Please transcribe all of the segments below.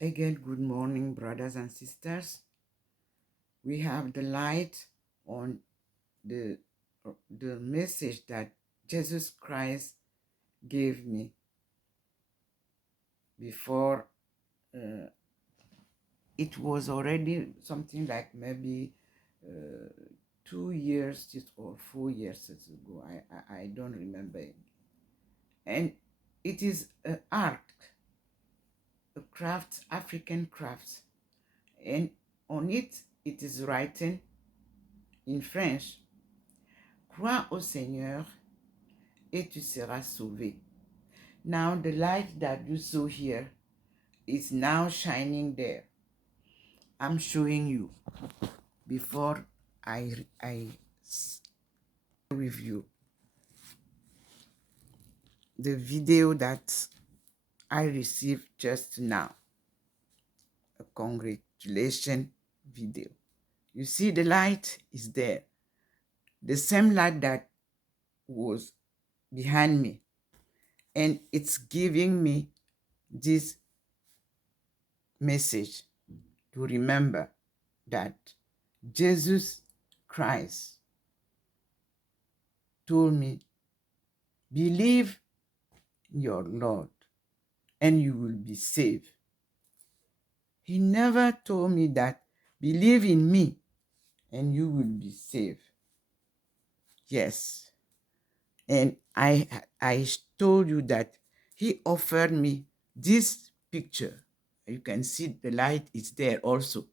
Again, good morning, brothers and sisters. We have the light on the, the message that Jesus Christ gave me before. It was already something like maybe 2 years or 4 years ago. I don't remember. And it is an art, a craft, African craft. And on it is written in French, crois au Seigneur et tu seras sauvé. Now the light that you saw here is now shining there. I'm showing you before I review the video that I received just now, a congratulation video. You see the light is there, the same light that was behind me, and it's giving me this message to remember that Jesus Christ told me, believe your Lord and you will be saved. He never told me that believe in me and you will be saved. Yes. And I told you that he offered me this picture. You can see the light is there also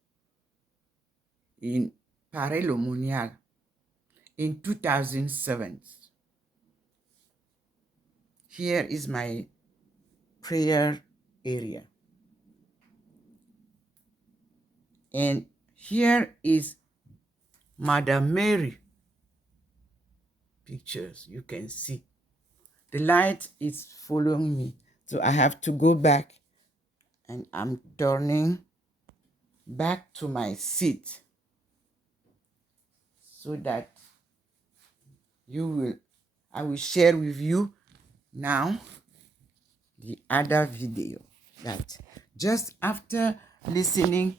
in Paray-le-Monial in 2007. Here is my prayer area. And here is Mother Mary pictures. You can see the light is following me. So I have to go back, and I'm turning back to my seat so that I will share with you now the other video that just after listening,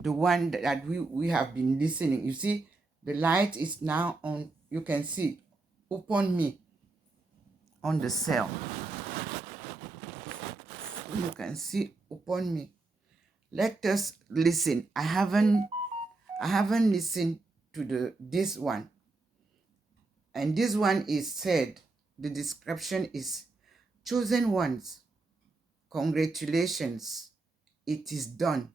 the one that we have been listening, you see the light is now on. You can see upon me on the cell. You can see upon me. Let us listen. I haven't listened to this one. And this one is said, the description is, chosen ones, congratulations, it is done.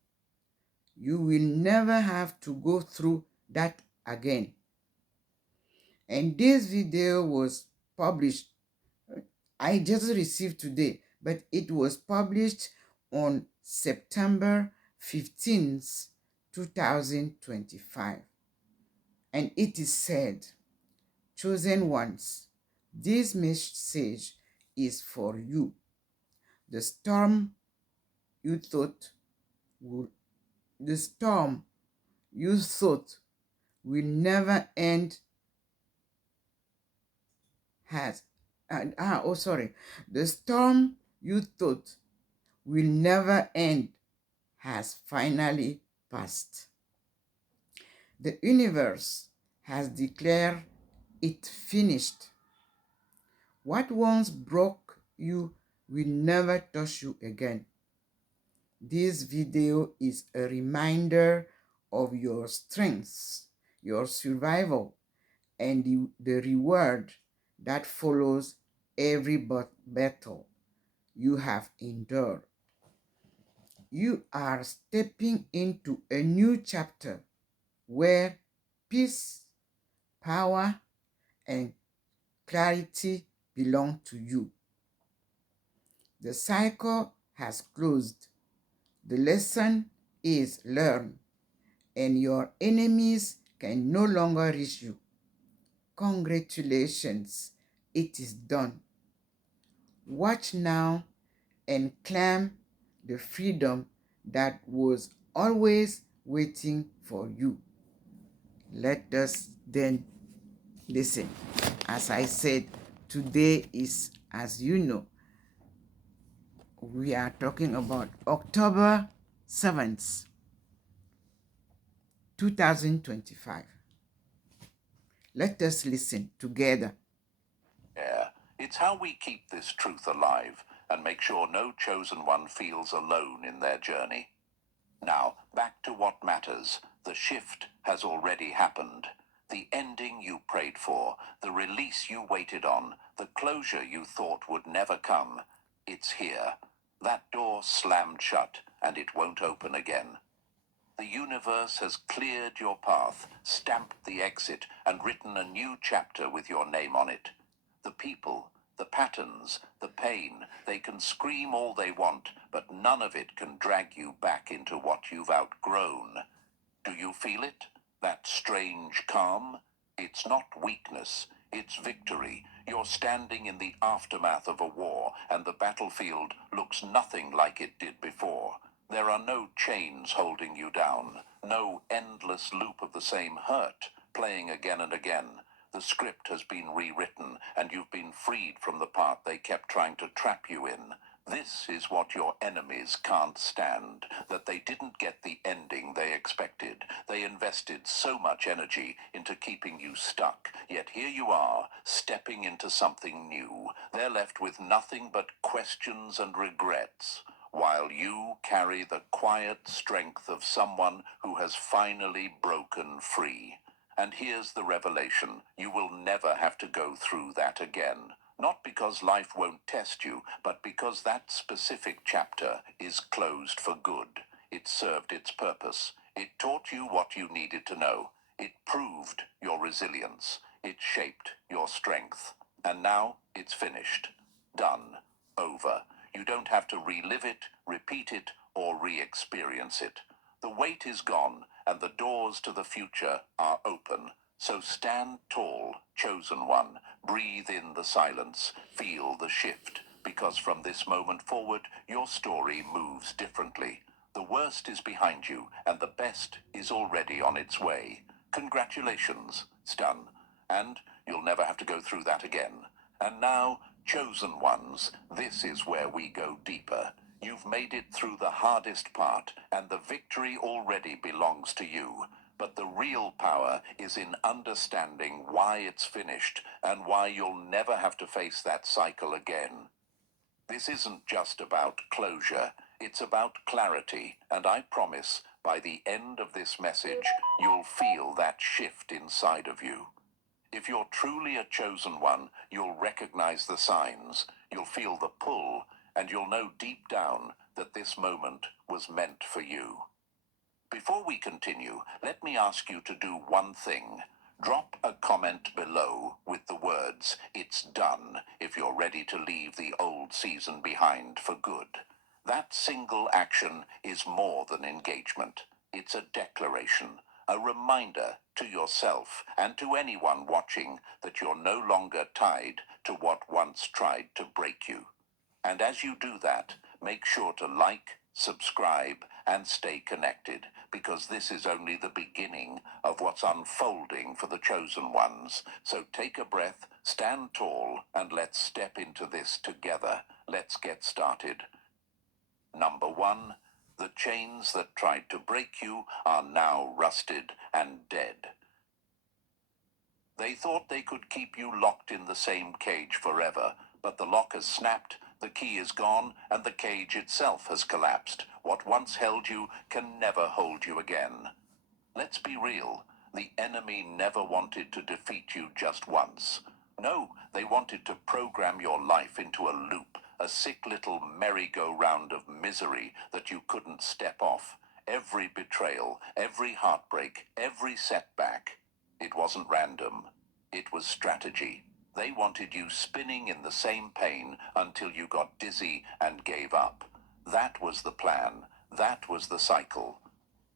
You will never have to go through that again. And this video was published, I just received today, but it was published on September 15th, 2025. And it is said, chosen ones, this message is for you. The storm you thought will never end has the storm you thought will never end has finally passed. The universe has declared it finished. What once broke you will never touch you again. This video is a reminder of your strengths, your survival, and the reward that follows every battle you have endured. You are stepping into a new chapter where peace, power, and clarity belong to you. The cycle has closed. The lesson is learned, and your enemies can no longer reach you. Congratulations, it is done. Watch now and claim the freedom that was always waiting for you. Let us then listen. As I said, today is, as you know, we are talking about October 7th, 2025. Let us listen together. Yeah, it's how we keep this truth alive and make sure no chosen one feels alone in their journey. Now, back to what matters. The shift has already happened. The ending you prayed for, the release you waited on, the closure you thought would never come. It's here. That door slammed shut, and it won't open again. The universe has cleared your path, stamped the exit, and written a new chapter with your name on it. The people, the patterns, the pain, they can scream all they want, but none of it can drag you back into what you've outgrown. Do you feel it? That strange calm? It's not weakness, it's victory. You're standing in the aftermath of a war, and the battlefield looks nothing like it did before. There are no chains holding you down, no endless loop of the same hurt playing again and again. The script has been rewritten, and you've been freed from the part they kept trying to trap you in. This is what your enemies can't stand, that they didn't get the ending they expected. They invested so much energy into keeping you stuck, yet here you are, stepping into something new. They're left with nothing but questions and regrets, while you carry the quiet strength of someone who has finally broken free. And here's the revelation: you will never have to go through that again. Not because life won't test you, but because that specific chapter is closed for good. It served its purpose. It taught you what you needed to know. It proved your resilience. It shaped your strength. And now it's finished. Done. Over. You don't have to relive it, repeat it, or re-experience it. The weight is gone, and the doors to the future are open. So stand tall, chosen one. Breathe in the silence. Feel the shift. Because from this moment forward, your story moves differently. The worst is behind you, and the best is already on its way. Congratulations, it's done. And you'll never have to go through that again. And now, chosen ones, this is where we go deeper. You've made it through the hardest part, and the victory already belongs to you. But the real power is in understanding why it's finished and why you'll never have to face that cycle again. This isn't just about closure, it's about clarity, and I promise by the end of this message, you'll feel that shift inside of you. If you're truly a chosen one, you'll recognize the signs, you'll feel the pull, and you'll know deep down that this moment was meant for you. Before we continue, let me ask you to do one thing. Drop a comment below with the words, "It's done," if you're ready to leave the old season behind for good. That single action is more than engagement. It's a declaration, a reminder to yourself and to anyone watching that you're no longer tied to what once tried to break you. And as you do that, make sure to like, subscribe, and stay connected, because this is only the beginning of what's unfolding for the chosen ones. So take a breath, stand tall, and let's step into this together. Let's get started. Number 1, the chains that tried to break you are now rusted and dead. They thought they could keep you locked in the same cage forever, but the lock has snapped, the key is gone, and the cage itself has collapsed. What once held you can never hold you again. Let's be real. The enemy never wanted to defeat you just once. No, they wanted to program your life into a loop, a sick little merry-go-round of misery that you couldn't step off. Every betrayal, every heartbreak, every setback. It wasn't random. It was strategy. They wanted you spinning in the same pain until you got dizzy and gave up. That was the plan. That was the cycle.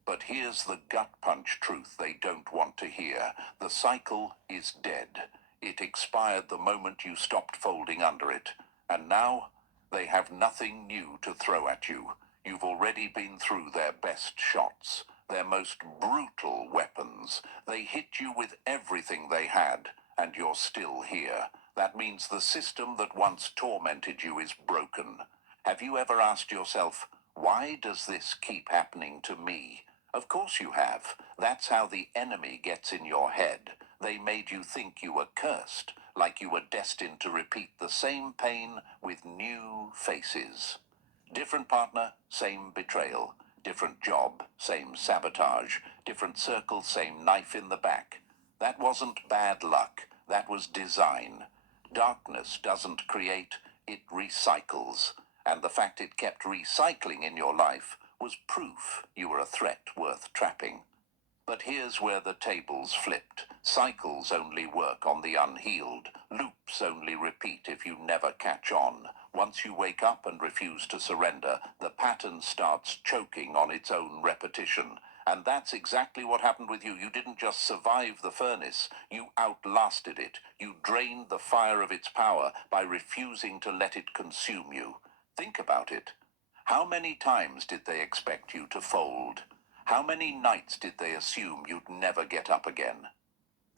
But here's the gut punch truth they don't want to hear. The cycle is dead. It expired the moment you stopped folding under it. And now they have nothing new to throw at you. You've already been through their best shots, their most brutal weapons. They hit you with everything they had, and you're still here. That means the system that once tormented you is broken. Have you ever asked yourself, Why does this keep happening to me? Of course you have. That's how the enemy gets in your head. They made you think you were cursed, like you were destined to repeat the same pain with new faces. Different partner, same betrayal. Different job, same sabotage. Different circle, same knife in the back. That wasn't bad luck. That was design. Darkness doesn't create, it recycles. And the fact it kept recycling in your life was proof you were a threat worth trapping. But here's where the tables flipped. Cycles only work on the unhealed. Loops only repeat if you never catch on. Once you wake up and refuse to surrender, the pattern starts choking on its own repetition. And that's exactly what happened with you. You didn't just survive the furnace, you outlasted it. You drained the fire of its power by refusing to let it consume you. Think about it. How many times did they expect you to fold? How many nights did they assume you'd never get up again?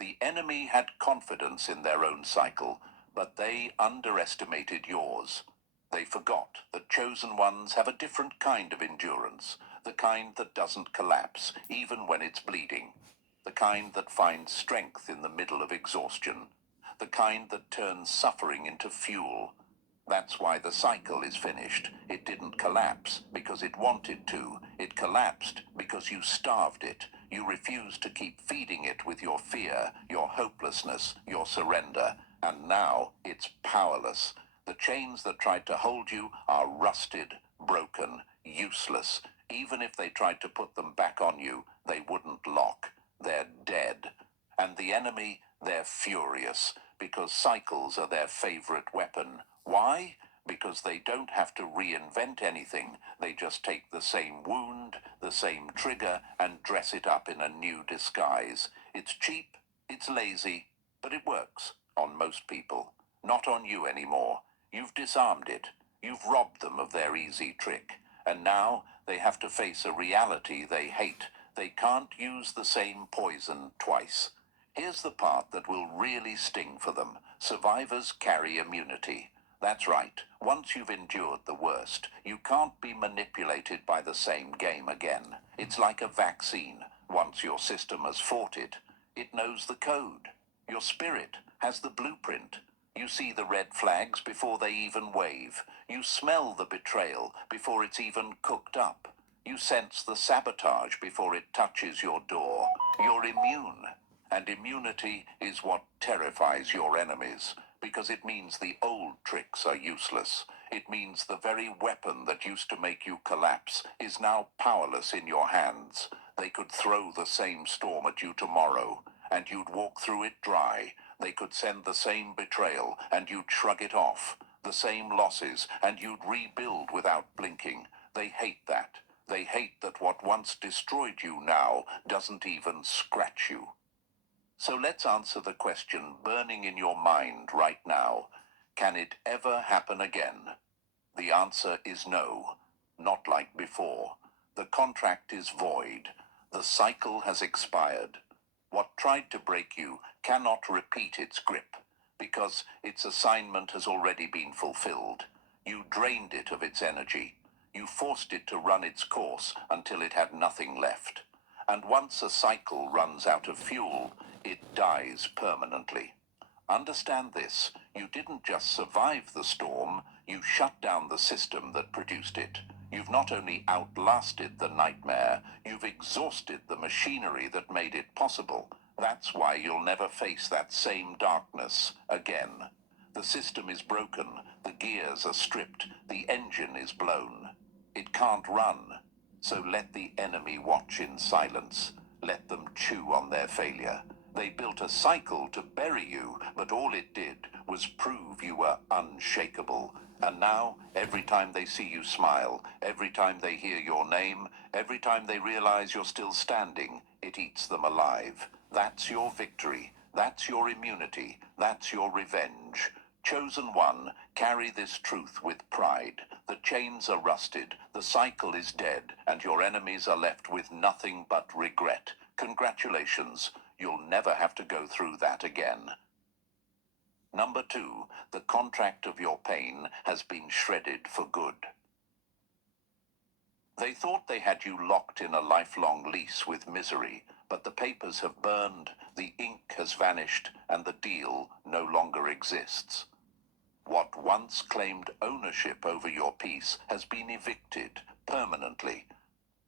The enemy had confidence in their own cycle, but they underestimated yours. They forgot that chosen ones have a different kind of endurance, the kind that doesn't collapse, even when it's bleeding, the kind that finds strength in the middle of exhaustion, the kind that turns suffering into fuel. That's why the cycle is finished. It didn't collapse because it wanted to. It collapsed because you starved it. You refused to keep feeding it with your fear, your hopelessness, your surrender. And now it's powerless. The chains that tried to hold you are rusted, broken, useless. Even if they tried to put them back on you, they wouldn't lock. They're dead. And the enemy, they're furious, because cycles are their favorite weapon. Why? Because they don't have to reinvent anything. They just take the same wound, the same trigger, and dress it up in a new disguise. It's cheap, it's lazy, but it works on most people. Not on you anymore. You've disarmed it. You've robbed them of their easy trick. And now they have to face a reality they hate. They can't use the same poison twice. Here's the part that will really sting for them. Survivors carry immunity. That's right. Once you've endured the worst, you can't be manipulated by the same game again. It's like a vaccine. Once your system has fought it, it knows the code. Your spirit has the blueprint. You see the red flags before they even wave. You smell the betrayal before it's even cooked up. You sense the sabotage before it touches your door. You're immune. And immunity is what terrifies your enemies, because it means the old tricks are useless. It means the very weapon that used to make you collapse is now powerless in your hands. They could throw the same storm at you tomorrow, and you'd walk through it dry. They could send the same betrayal, and you'd shrug it off. The same losses, and you'd rebuild without blinking. They hate that. They hate that what once destroyed you now doesn't even scratch you. So let's answer the question burning in your mind right now. Can it ever happen again? The answer is no. Not like before. The contract is void. The cycle has expired. What tried to break you cannot repeat its grip, because its assignment has already been fulfilled. You drained it of its energy. You forced it to run its course until it had nothing left. And once a cycle runs out of fuel, it dies permanently. Understand this. You didn't just survive the storm, you shut down the system that produced it. You've not only outlasted the nightmare, you've exhausted the machinery that made it possible. That's why you'll never face that same darkness again. The system is broken, the gears are stripped, the engine is blown. It can't run. So let the enemy watch in silence. Let them chew on their failure. They built a cycle to bury you, but all it did was prove you were unshakable. And now, every time they see you smile, every time they hear your name, every time they realize you're still standing, it eats them alive. That's your victory. That's your immunity. That's your revenge. Chosen one, carry this truth with pride. The chains are rusted, the cycle is dead, and your enemies are left with nothing but regret. Congratulations, you'll never have to go through that again. Number 2, the contract of your pain has been shredded for good. They thought they had you locked in a lifelong lease with misery, but the papers have burned, the ink has vanished, and the deal no longer exists. What once claimed ownership over your peace has been evicted permanently.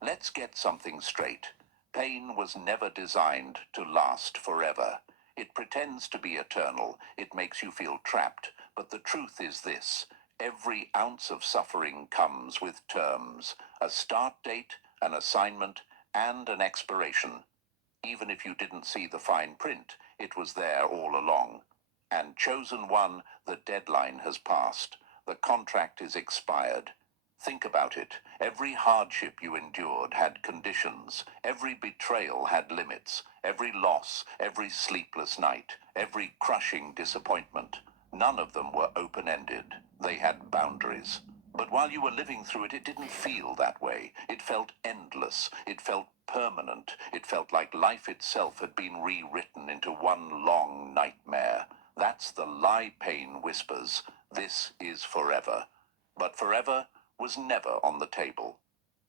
Let's get something straight. Pain was never designed to last forever. It pretends to be eternal. It makes you feel trapped. But the truth is this: every ounce of suffering comes with terms, a start date, an assignment, and an expiration. Even if you didn't see the fine print, it was there all along. And chosen one, the deadline has passed. The contract is expired. Think about it. Every hardship you endured had conditions. Every betrayal had limits. Every loss, every sleepless night, every crushing disappointment. None of them were open-ended. They had boundaries. But while you were living through it, it didn't feel that way. It felt endless. It felt permanent. It felt like life itself had been rewritten into one long nightmare. That's the lie pain whispers. This is forever. But forever was never on the table.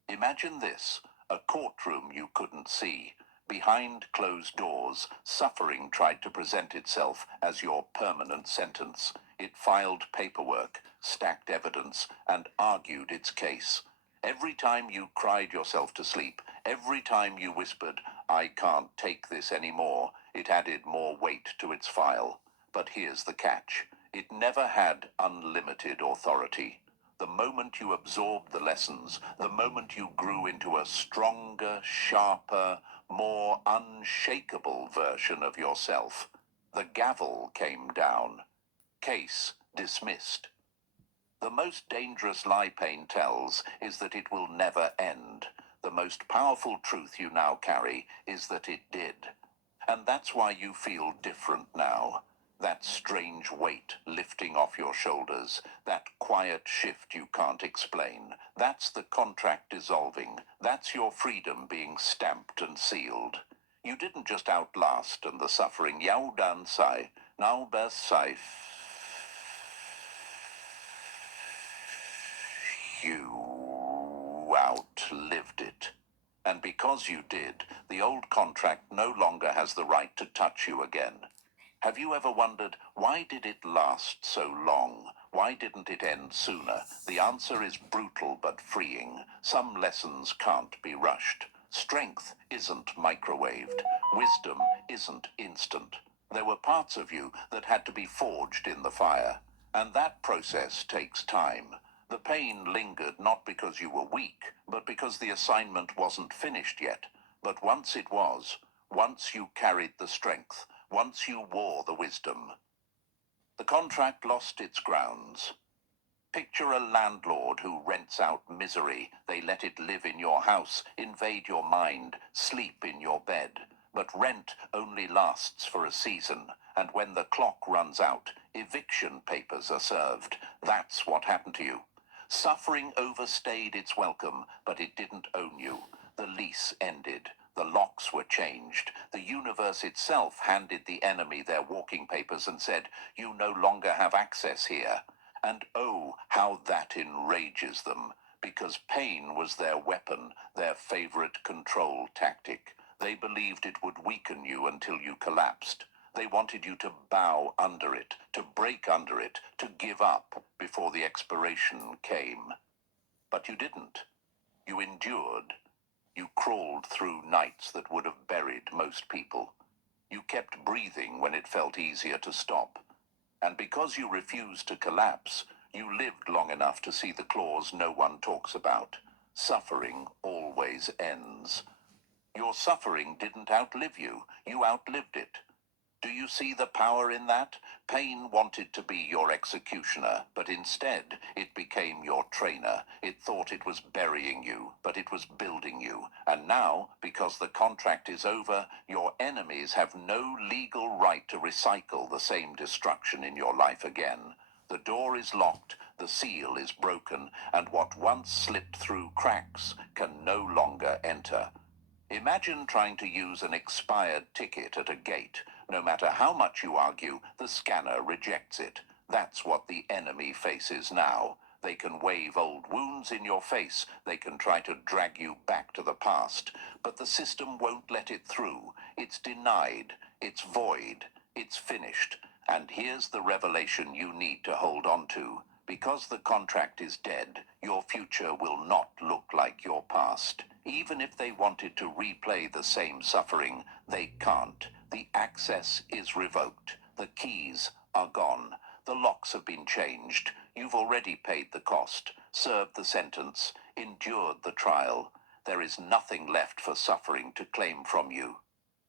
Imagine this: a courtroom you couldn't see. Behind closed doors, suffering tried to present itself as your permanent sentence. It filed paperwork, stacked evidence, and argued its case. Every time you cried yourself to sleep, every time you whispered, "I can't take this anymore," it added more weight to its file. But here's the catch: it never had unlimited authority. The moment you absorbed the lessons, the moment you grew into a stronger, sharper, more unshakable version of yourself, the gavel came down. Case dismissed. The most dangerous lie pain tells is that it will never end. The most powerful truth you now carry is that it did. And that's why you feel different now. That strange weight lifting off your shoulders, that quiet shift you can't explain. That's the contract dissolving. That's your freedom being stamped and sealed. You didn't just outlast and the suffering. Yaudan sai, now sai. You outlived it. And because you did, the old contract no longer has the right to touch you again. Have you ever wondered, why did it last so long? Why didn't it end sooner? The answer is brutal but freeing. Some lessons can't be rushed. Strength isn't microwaved. Wisdom isn't instant. There were parts of you that had to be forged in the fire. And that process takes time. The pain lingered not because you were weak, but because the assignment wasn't finished yet. But once it was, once you carried the strength, once you wore the wisdom, the contract lost its grounds. Picture a landlord who rents out misery. They let it live in your house, invade your mind, sleep in your bed. But rent only lasts for a season, and when the clock runs out, eviction papers are served. That's what happened to you. Suffering overstayed its welcome, but it didn't own you. The lease ended. The locks were changed. The universe itself handed the enemy their walking papers and said, "You no longer have access here." And oh, how that enrages them, because pain was their weapon, their favorite control tactic. They believed it would weaken you until you collapsed. They wanted you to bow under it, to break under it, to give up before the expiration came. But you didn't. You endured. You crawled through nights that would have buried most people. You kept breathing when it felt easier to stop. And because you refused to collapse, you lived long enough to see the clause no one talks about. Suffering always ends. Your suffering didn't outlive you. You outlived it. Do you see the power in that? Pain wanted to be your executioner, but instead it became your trainer. It thought it was burying you, but it was building you. And now, because the contract is over, your enemies have no legal right to recycle the same destruction in your life again. The door is locked, the seal is broken, and what once slipped through cracks can no longer enter. Imagine trying to use an expired ticket at a gate. No matter how much you argue, the scanner rejects it. That's what the enemy faces now. They can wave old wounds in your face. They can try to drag you back to the past. But the system won't let it through. It's denied. It's void. It's finished. And here's the revelation you need to hold on to. Because the contract is dead, your future will not look like your past. Even if they wanted to replay the same suffering, they can't. The access is revoked. The keys are gone. The locks have been changed. You've already paid the cost, served the sentence, endured the trial. There is nothing left for suffering to claim from you.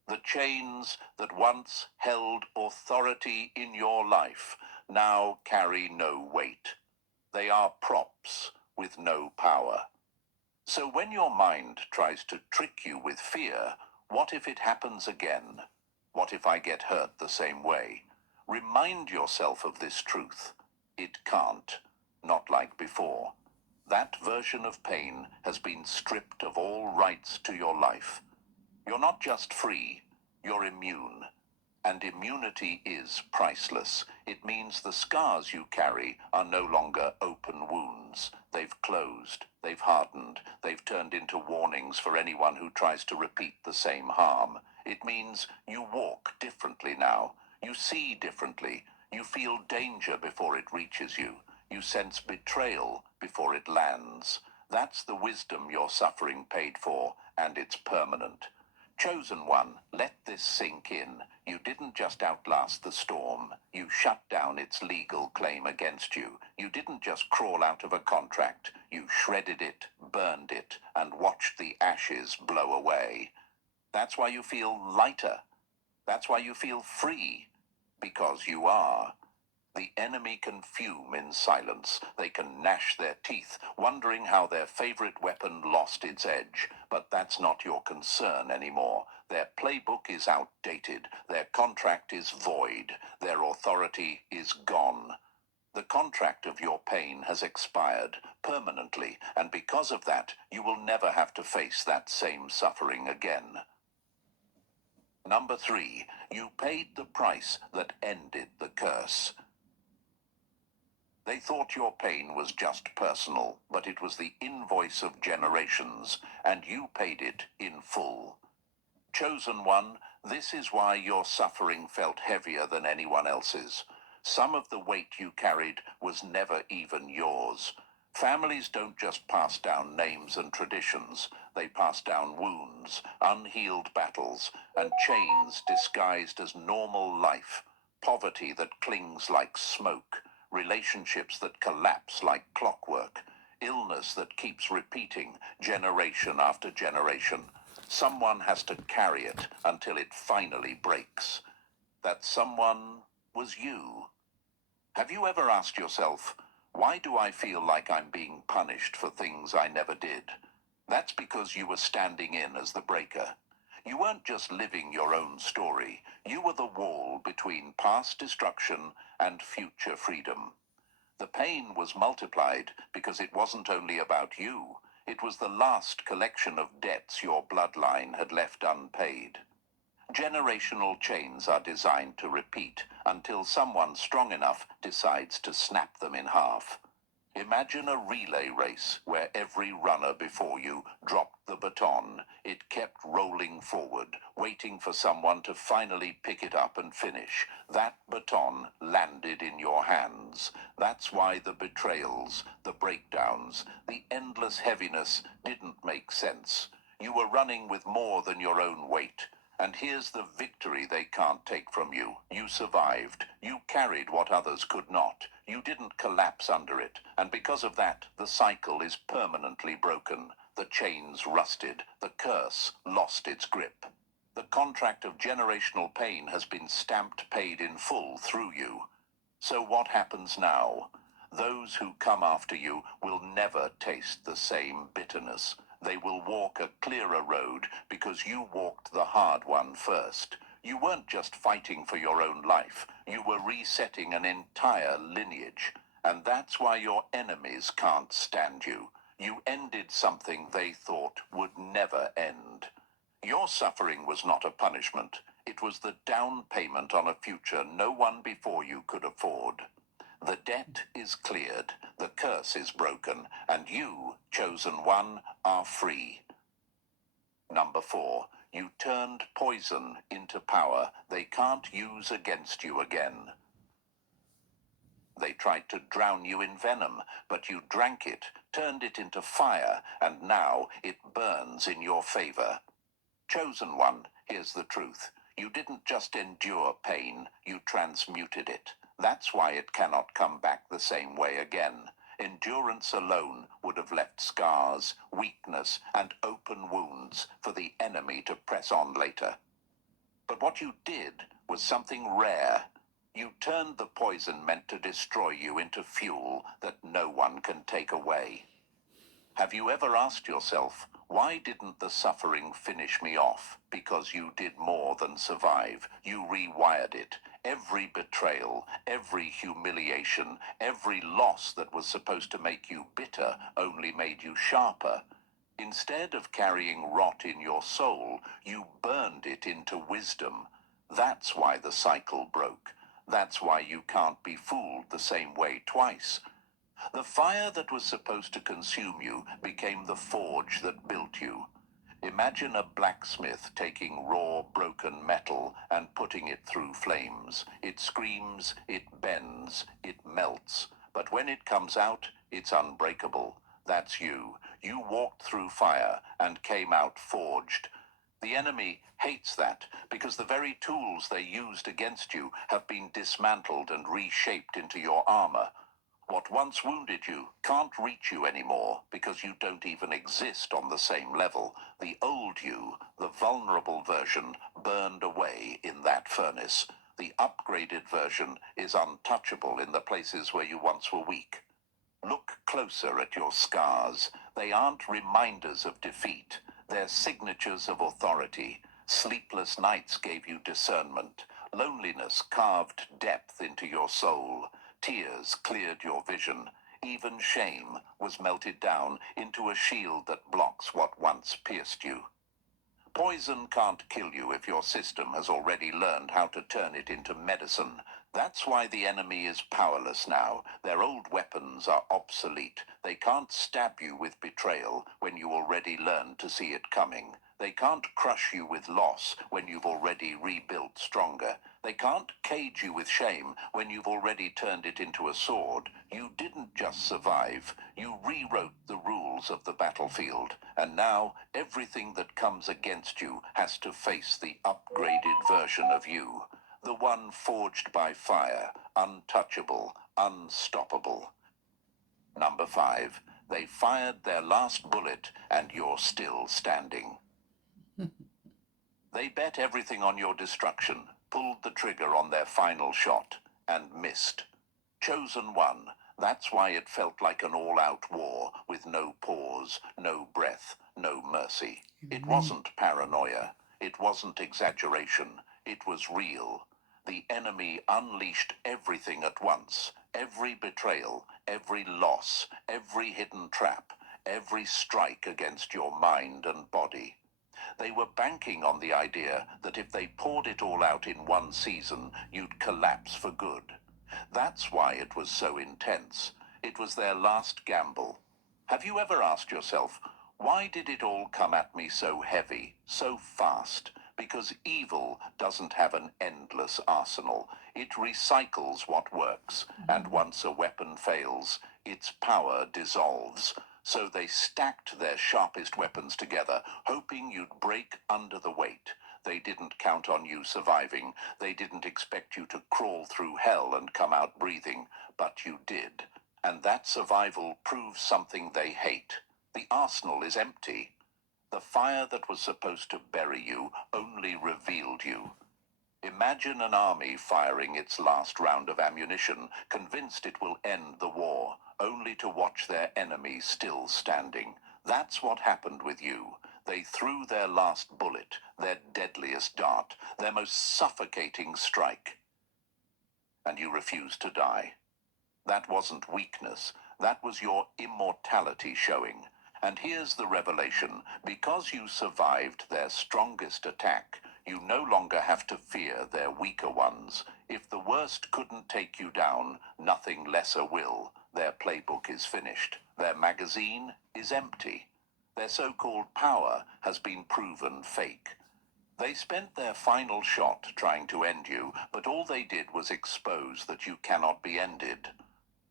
The chains that once held authority in your life now carry no weight. They are props with no power. So when your mind tries to trick you with fear, what if it happens again? What if I get hurt the same way? Remind yourself of this truth. It can't, not like before. That version of pain has been stripped of all rights to your life. You're not just free, you're immune. And immunity is priceless. It means the scars you carry are no longer open wounds. They've closed, they've hardened, they've turned into warnings for anyone who tries to repeat the same harm. It means you walk differently now. You see differently. You feel danger before it reaches you. You sense betrayal before it lands. That's the wisdom your suffering paid for, and it's permanent. Chosen one, let this sink in. You didn't just outlast the storm. You shut down its legal claim against you. You didn't just crawl out of a contract. You shredded it, burned it, and watched the ashes blow away. That's why you feel lighter. That's why you feel free. Because you are. The enemy can fume in silence. They can gnash their teeth, wondering how their favorite weapon lost its edge. But that's not your concern anymore. Their playbook is outdated. Their contract is void. Their authority is gone. The contract of your pain has expired permanently, and because of that, you will never have to face that same suffering again. Number 3, you paid the price that ended the curse. They thought your pain was just personal, but it was the invoice of generations, and you paid it in full. Chosen one, this is why your suffering felt heavier than anyone else's. Some of the weight you carried was never even yours. Families don't just pass down names and traditions. They pass down wounds, unhealed battles, and chains disguised as normal life. Poverty that clings like smoke. Relationships that collapse like clockwork. Illness that keeps repeating generation after generation. Someone has to carry it until it finally breaks. That someone was you. Have you ever asked yourself, why do I feel like I'm being punished for things I never did? That's because you were standing in as the breaker. You weren't just living your own story. You were the wall between past destruction and future freedom. The pain was multiplied because it wasn't only about you. It was the last collection of debts your bloodline had left unpaid. Generational chains are designed to repeat until someone strong enough decides to snap them in half. Imagine a relay race where every runner before you dropped the baton. It kept rolling forward, waiting for someone to finally pick it up and finish. That baton landed in your hands. That's why the betrayals, the breakdowns, the endless heaviness didn't make sense. You were running with more than your own weight. And here's the victory they can't take from you. You survived. You carried what others could not. You didn't collapse under it. And because of that, the cycle is permanently broken. The chains rusted. The curse lost its grip. The contract of generational pain has been stamped paid in full through you. So what happens now? Those who come after you will never taste the same bitterness. They will walk a clearer road because you walked the hard one first. You weren't just fighting for your own life. You were resetting an entire lineage. And that's why your enemies can't stand you. You ended something they thought would never end. Your suffering was not a punishment. It was the down payment on a future no one before you could afford. The debt is cleared, the curse is broken, and you, chosen one, are free. Number 4, you turned poison into power they can't use against you again. They tried to drown you in venom, but you drank it, turned it into fire, and now it burns in your favor. Chosen one, here's the truth. You didn't just endure pain, you transmuted it. That's why it cannot come back the same way again. Endurance alone would have left scars, weakness, and open wounds for the enemy to press on later. But what you did was something rare. You turned the poison meant to destroy you into fuel that no one can take away. Have you ever asked yourself, why didn't the suffering finish me off? Because you did more than survive. You rewired it. Every betrayal, every humiliation, every loss that was supposed to make you bitter only made you sharper. Instead of carrying rot in your soul, you burned it into wisdom. That's why the cycle broke. That's why you can't be fooled the same way twice. The fire that was supposed to consume you became the forge that built you. Imagine a blacksmith taking raw, broken metal and putting it through flames. It screams, it bends, it melts. But when it comes out, it's unbreakable. That's you. You walked through fire and came out forged. The enemy hates that because the very tools they used against you have been dismantled and reshaped into your armor. What once wounded you can't reach you anymore because you don't even exist on the same level. The old you, the vulnerable version, burned away in that furnace. The upgraded version is untouchable in the places where you once were weak. Look closer at your scars. They aren't reminders of defeat. They're signatures of authority. Sleepless nights gave you discernment. Loneliness carved depth into your soul. Tears cleared your vision. Even shame was melted down into a shield that blocks what once pierced you. Poison can't kill you if your system has already learned how to turn it into medicine. That's why the enemy is powerless now. Their old weapons are obsolete. They can't stab you with betrayal when you already learned to see it coming. They can't crush you with loss when you've already rebuilt stronger. They can't cage you with shame when you've already turned it into a sword. You didn't just survive. You rewrote the rules of the battlefield. And now everything that comes against you has to face the upgraded version of you. The one forged by fire, untouchable, unstoppable. Number 5. They fired their last bullet and you're still standing. They bet everything on your destruction, pulled the trigger on their final shot, and missed. Chosen one, that's why it felt like an all-out war, with no pause, no breath, no mercy. It wasn't paranoia. It wasn't exaggeration. It was real. The enemy unleashed everything at once. Every betrayal, every loss, every hidden trap, every strike against your mind and body. They were banking on the idea that if they poured it all out in one season, you'd collapse for good. That's why it was so intense. It was their last gamble. Have you ever asked yourself, why did it all come at me so heavy, so fast? Because evil doesn't have an endless arsenal. It recycles what works, and once a weapon fails, its power dissolves. So they stacked their sharpest weapons together, hoping you'd break under the weight. They didn't count on you surviving. They didn't expect you to crawl through hell and come out breathing, but you did. And that survival proves something they hate. The arsenal is empty. The fire that was supposed to bury you only revealed you. Imagine an army firing its last round of ammunition, convinced it will end the war, only to watch their enemy still standing. That's what happened with you. They threw their last bullet, their deadliest dart, their most suffocating strike. And you refused to die. That wasn't weakness. That was your immortality showing. And here's the revelation. Because you survived their strongest attack, You no longer have to fear their weaker ones. If the worst couldn't take you down, nothing lesser will. Their playbook is finished. Their magazine is empty. Their so-called power has been proven fake. They spent their final shot trying to end you, but all they did was expose that you cannot be ended.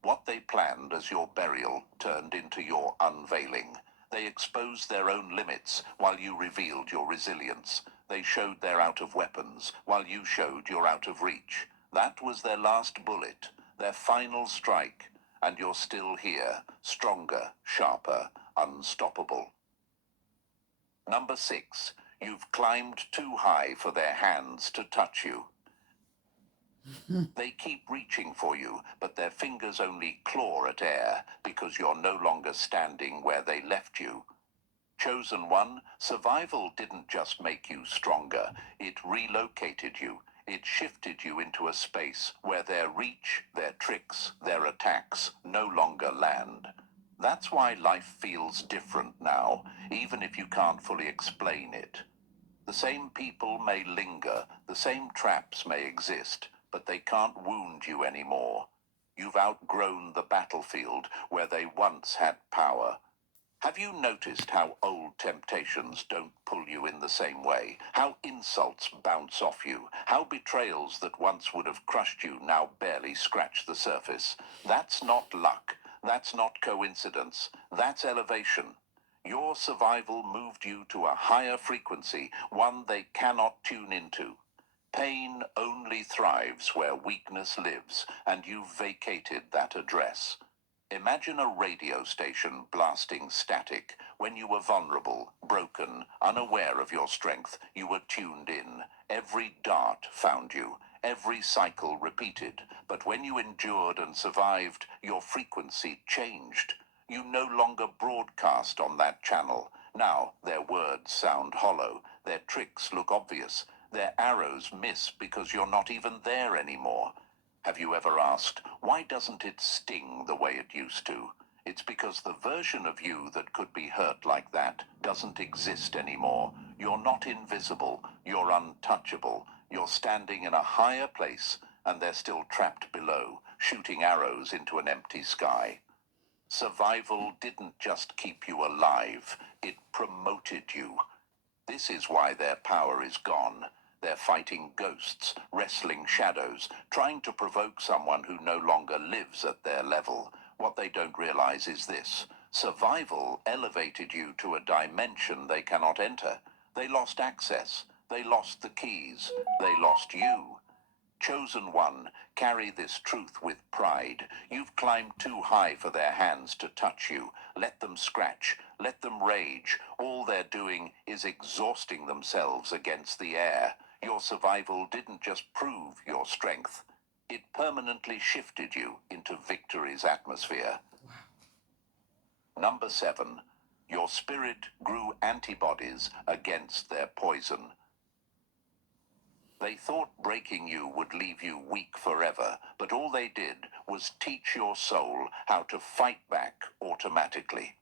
What they planned as your burial turned into your unveiling. They exposed their own limits while you revealed your resilience. They showed they're out of weapons while you showed you're out of reach. That was their last bullet, their final strike, and you're still here, stronger, sharper, unstoppable. Number 6. You've climbed too high for their hands to touch you. They keep reaching for you, but their fingers only claw at air because you're no longer standing where they left you. Chosen one, survival didn't just make you stronger, it relocated you. It shifted you into a space where their reach, their tricks, their attacks no longer land. That's why life feels different now, even if you can't fully explain it. The same people may linger, the same traps may exist, but they can't wound you anymore. You've outgrown the battlefield where they once had power. Have you noticed how old temptations don't pull you in the same way? How insults bounce off you? How betrayals that once would have crushed you now barely scratch the surface? That's not luck. That's not coincidence. That's elevation. Your survival moved you to a higher frequency, one they cannot tune into. Pain only thrives where weakness lives, and you've vacated that address. Imagine a radio station blasting static. When you were vulnerable, broken, unaware of your strength, you were tuned in. Every dart found you, every cycle repeated. But when you endured and survived, your frequency changed. You no longer broadcast on that channel. Now their words sound hollow, their tricks look obvious, their arrows miss because you're not even there anymore. Have you ever asked, why doesn't it sting the way it used to? It's because the version of you that could be hurt like that doesn't exist anymore. You're not invisible, you're untouchable. You're standing in a higher place, and they're still trapped below, shooting arrows into an empty sky. Survival didn't just keep you alive, it promoted you. This is why their power is gone. They're fighting ghosts, wrestling shadows, trying to provoke someone who no longer lives at their level. What they don't realize is this: survival elevated you to a dimension they cannot enter. They lost access. They lost the keys. They lost you. Chosen one, carry this truth with pride. You've climbed too high for their hands to touch you. Let them scratch. Let them rage. All they're doing is exhausting themselves against the air. Your survival didn't just prove your strength. It permanently shifted you into victory's atmosphere. Number 7. Your spirit grew antibodies against their poison. They thought breaking you would leave you weak forever, but all they did was teach your soul how to fight back automatically.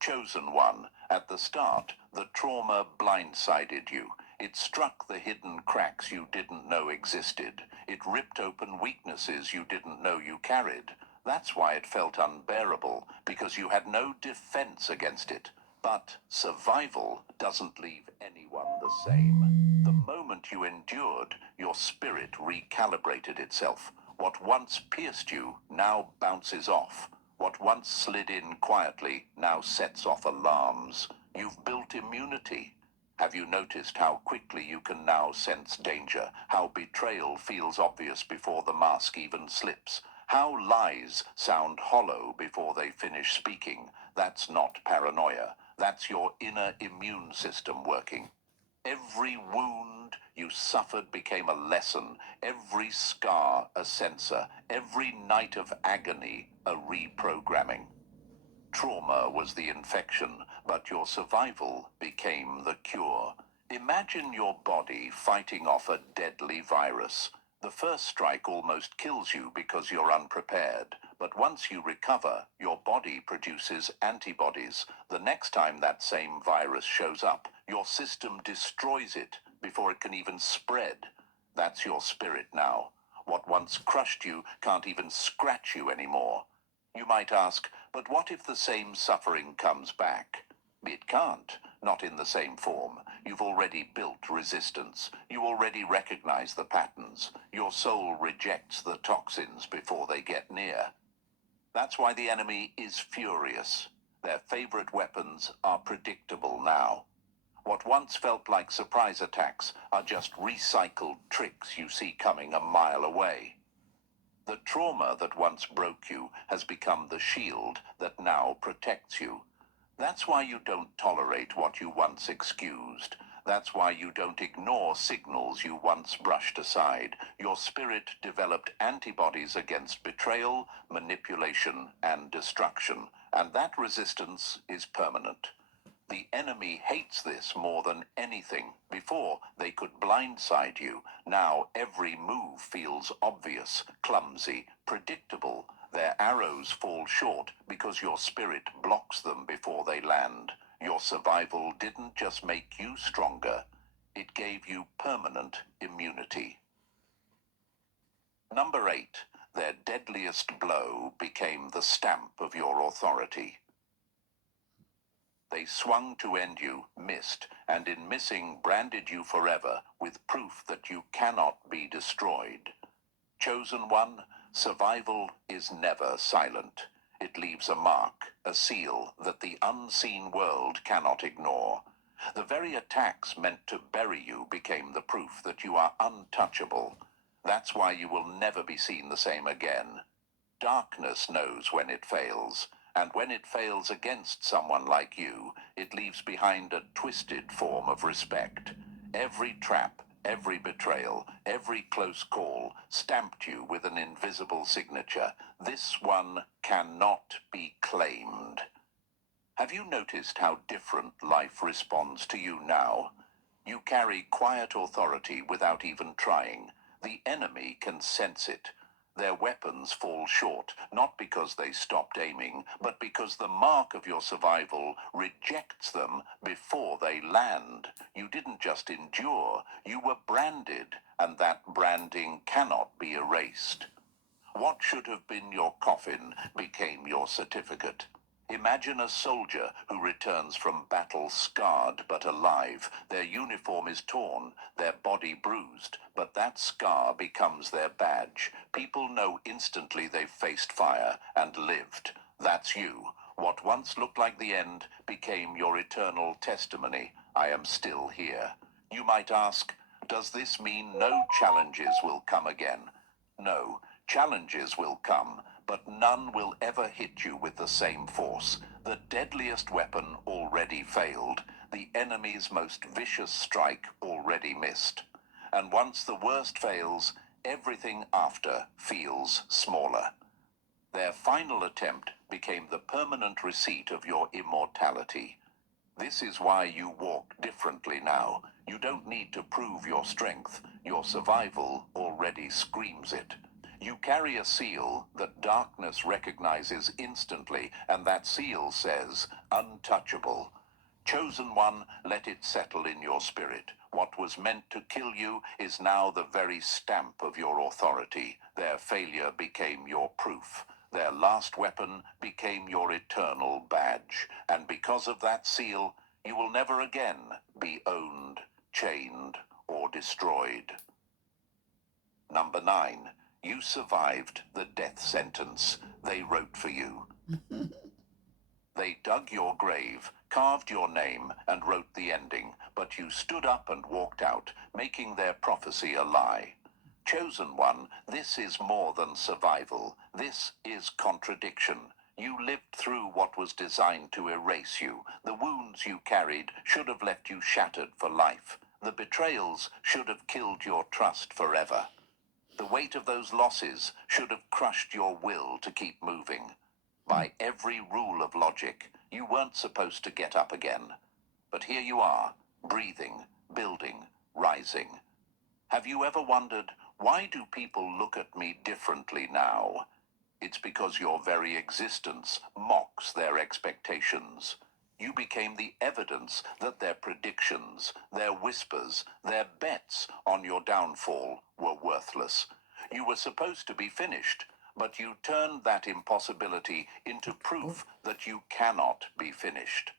Chosen one, at the start, the trauma blindsided you. It struck the hidden cracks you didn't know existed. It ripped open weaknesses you didn't know you carried. That's why it felt unbearable, because you had no defense against it. But survival doesn't leave anyone the same. The moment you endured, your spirit recalibrated itself. What once pierced you now bounces off. What once slid in quietly now sets off alarms. You've built immunity. Have you noticed how quickly you can now sense danger? How betrayal feels obvious before the mask even slips? How lies sound hollow before they finish speaking? That's not paranoia. That's your inner immune system working. Every wound you suffered became a lesson, every scar a sensor, every night of agony a reprogramming. Trauma was the infection, but your survival became the cure. Imagine your body fighting off a deadly virus. The first strike almost kills you because you're unprepared. But once you recover, your body produces antibodies. The next time that same virus shows up, your system destroys it before it can even spread. That's your spirit now. What once crushed you can't even scratch you anymore. You might ask, but what if the same suffering comes back? It can't, not in the same form. You've already built resistance. You already recognize the patterns. Your soul rejects the toxins before they get near. That's why the enemy is furious. Their favorite weapons are predictable now. What once felt like surprise attacks are just recycled tricks you see coming a mile away. The trauma that once broke you has become the shield that now protects you. That's why you don't tolerate what you once excused. That's why you don't ignore signals you once brushed aside. Your spirit developed antibodies against betrayal, manipulation, and destruction, and that resistance is permanent. The enemy hates this more than anything. Before, they could blindside you. Now, every move feels obvious, clumsy, predictable. Their arrows fall short because your spirit blocks them before they land. Your survival didn't just make you stronger, it gave you permanent immunity. Number 8. Their deadliest blow became the stamp of your authority. They swung to end you, missed, and in missing branded you forever with proof that you cannot be destroyed. Chosen one, survival is never silent. It leaves a mark, a seal that the unseen world cannot ignore. The very attacks meant to bury you became the proof that you are untouchable. That's why you will never be seen the same again. Darkness knows when it fails. And when it fails against someone like you, it leaves behind a twisted form of respect. Every trap, every betrayal, every close call stamped you with an invisible signature. This one cannot be claimed. Have you noticed how different life responds to you now? You carry quiet authority without even trying. The enemy can sense it. Their weapons fall short, not because they stopped aiming, but because the mark of your survival rejects them before they land. You didn't just endure, you were branded, and that branding cannot be erased. What should have been your coffin became your certificate. Imagine a soldier who returns from battle scarred but alive. Their uniform is torn, their body bruised, but that scar becomes their badge. People know instantly they've faced fire and lived. That's you. What once looked like the end became your eternal testimony. I am still here. You might ask, does this mean no challenges will come again? No, challenges will come, but none will ever hit you with the same force. The deadliest weapon already failed. The enemy's most vicious strike already missed. And once the worst fails, everything after feels smaller. Their final attempt became the permanent receipt of your immortality. This is why you walk differently now. You don't need to prove your strength. Your survival already screams it. You carry a seal that darkness recognizes instantly, and that seal says, untouchable. Chosen one, let it settle in your spirit. What was meant to kill you is now the very stamp of your authority. Their failure became your proof. Their last weapon became your eternal badge. And because of that seal, you will never again be owned, chained, or destroyed. Number 9. You survived the death sentence they wrote for you. They dug your grave, carved your name, and wrote the ending, but you stood up and walked out, making their prophecy a lie. Chosen one, this is more than survival. This is contradiction. You lived through what was designed to erase you. The wounds you carried should have left you shattered for life. The betrayals should have killed your trust forever. The weight of those losses should have crushed your will to keep moving. By every rule of logic, you weren't supposed to get up again. But here you are, breathing, building, rising. Have you ever wondered, why do people look at me differently now? It's because your very existence mocks their expectations. You became the evidence that their predictions, their whispers, their bets on your downfall were worthless. You were supposed to be finished, but you turned that impossibility into proof that you cannot be finished.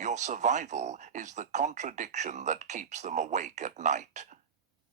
Your survival is the contradiction that keeps them awake at night.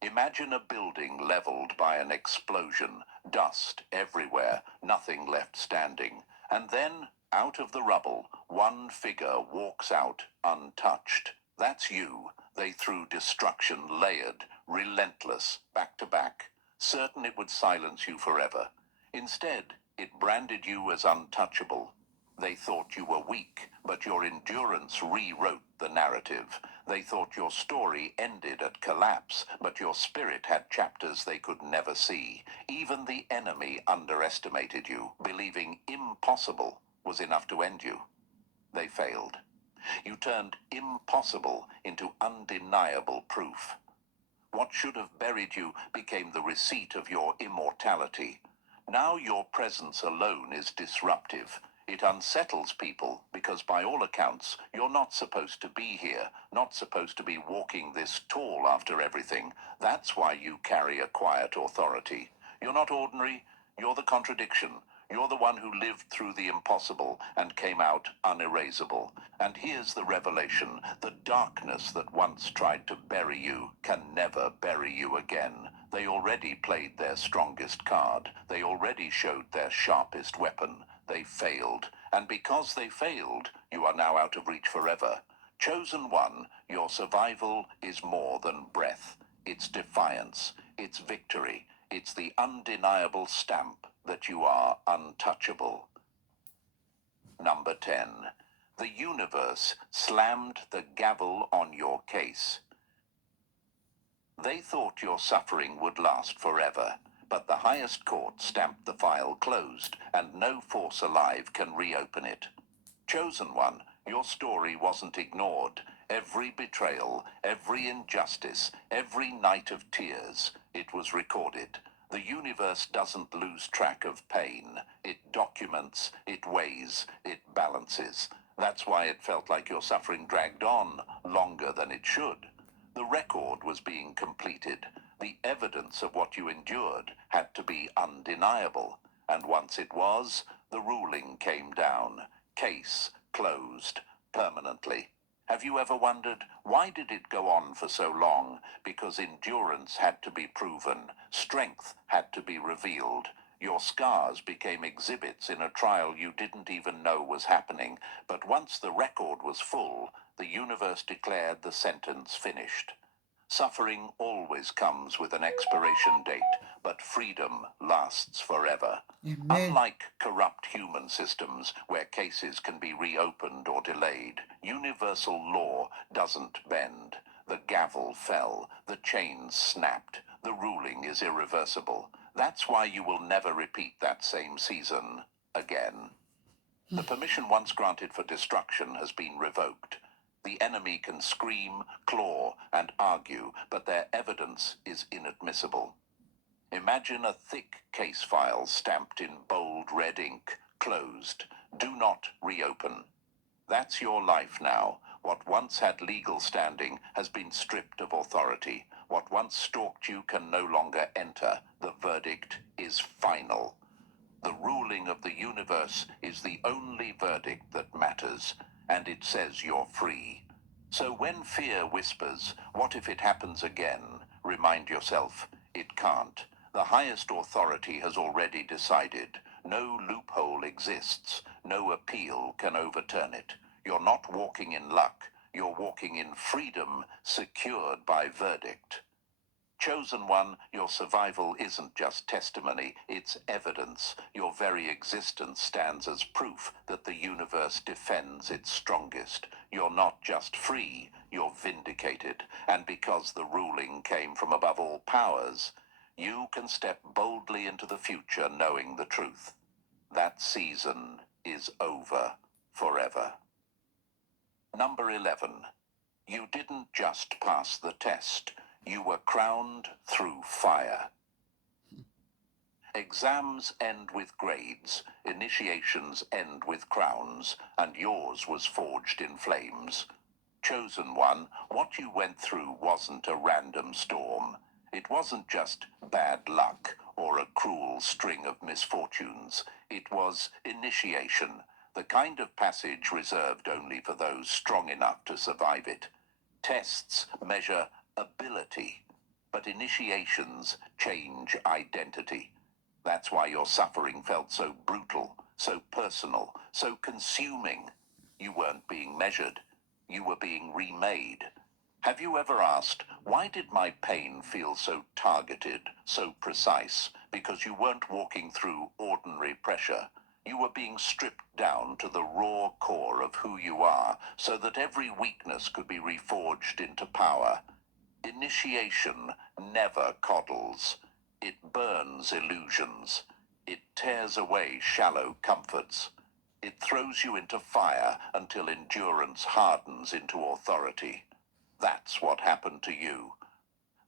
Imagine a building leveled by an explosion, dust everywhere, nothing left standing. And then, out of the rubble, one figure walks out untouched. That's you. They threw destruction layered, relentless, back to back, certain it would silence you forever. Instead, it branded you as untouchable. They thought you were weak, but your endurance rewrote the narrative. They thought your story ended at collapse, but your spirit had chapters they could never see. Even the enemy underestimated you, believing impossible was enough to end you. They failed. You turned impossible into undeniable proof. What should have buried you became the receipt of your immortality. Now your presence alone is disruptive. It unsettles people because, by all accounts, you're not supposed to be here, not supposed to be walking this tall after everything. That's why you carry a quiet authority. You're not ordinary, you're the contradiction. You're the one who lived through the impossible and came out unerasable. And here's the revelation. The darkness that once tried to bury you can never bury you again. They already played their strongest card. They already showed their sharpest weapon. They failed. And because they failed, you are now out of reach forever. Chosen one, your survival is more than breath. It's defiance. It's victory. It's the undeniable stamp that you are untouchable. Number 10. The universe slammed the gavel on your case. They thought your suffering would last forever, but the highest court stamped the file closed, and no force alive can reopen it. Chosen one, your story wasn't ignored. Every betrayal, every injustice, every night of tears, it was recorded. The universe doesn't lose track of pain. It documents, it weighs, it balances. That's why it felt like your suffering dragged on longer than it should. The record was being completed. The evidence of what you endured had to be undeniable. And once it was, the ruling came down. Case closed permanently. Have you ever wondered, why did it go on for so long? Because endurance had to be proven. Strength had to be revealed. Your scars became exhibits in a trial you didn't even know was happening. But once the record was full, the universe declared the sentence finished. Suffering always comes with an expiration date, but freedom lasts forever. Amen. Unlike corrupt human systems where cases can be reopened or delayed, universal law doesn't bend. The gavel fell, the chains snapped, the ruling is irreversible. That's why you will never repeat that same season again. The permission once granted for destruction has been revoked. The enemy can scream, claw, and argue, but their evidence is inadmissible. Imagine a thick case file stamped in bold red ink, closed, do not reopen. That's your life now. What once had legal standing has been stripped of authority. What once stalked you can no longer enter. The verdict is final. The ruling of the universe is the only verdict that matters, and it says you're free. So when fear whispers, what if it happens again? Remind yourself, it can't. The highest authority has already decided. No loophole exists. No appeal can overturn it. You're not walking in luck. You're walking in freedom, secured by verdict. Chosen one, your survival isn't just testimony, it's evidence. Your very existence stands as proof that the universe defends its strongest. You're not just free, you're vindicated. And because the ruling came from above all powers, you can step boldly into the future knowing the truth. That season is over forever. Number 11. You didn't just pass the test. You were crowned through fire. Exams end with grades, initiations end with crowns, and yours was forged in flames. Chosen one, what you went through wasn't a random storm. It wasn't just bad luck or a cruel string of misfortunes. It was initiation, the kind of passage reserved only for those strong enough to survive it. Tests measure ability, but initiations change identity. That's why your suffering felt so brutal, so personal, so consuming. You weren't being measured. You were being remade. Have you ever asked, why did my pain feel so targeted, so precise? Because you weren't walking through ordinary pressure. You were being stripped down to the raw core of who you are, so that every weakness could be reforged into power. Initiation never coddles. It burns illusions. It tears away shallow comforts. It throws you into fire until endurance hardens into authority. That's what happened to you.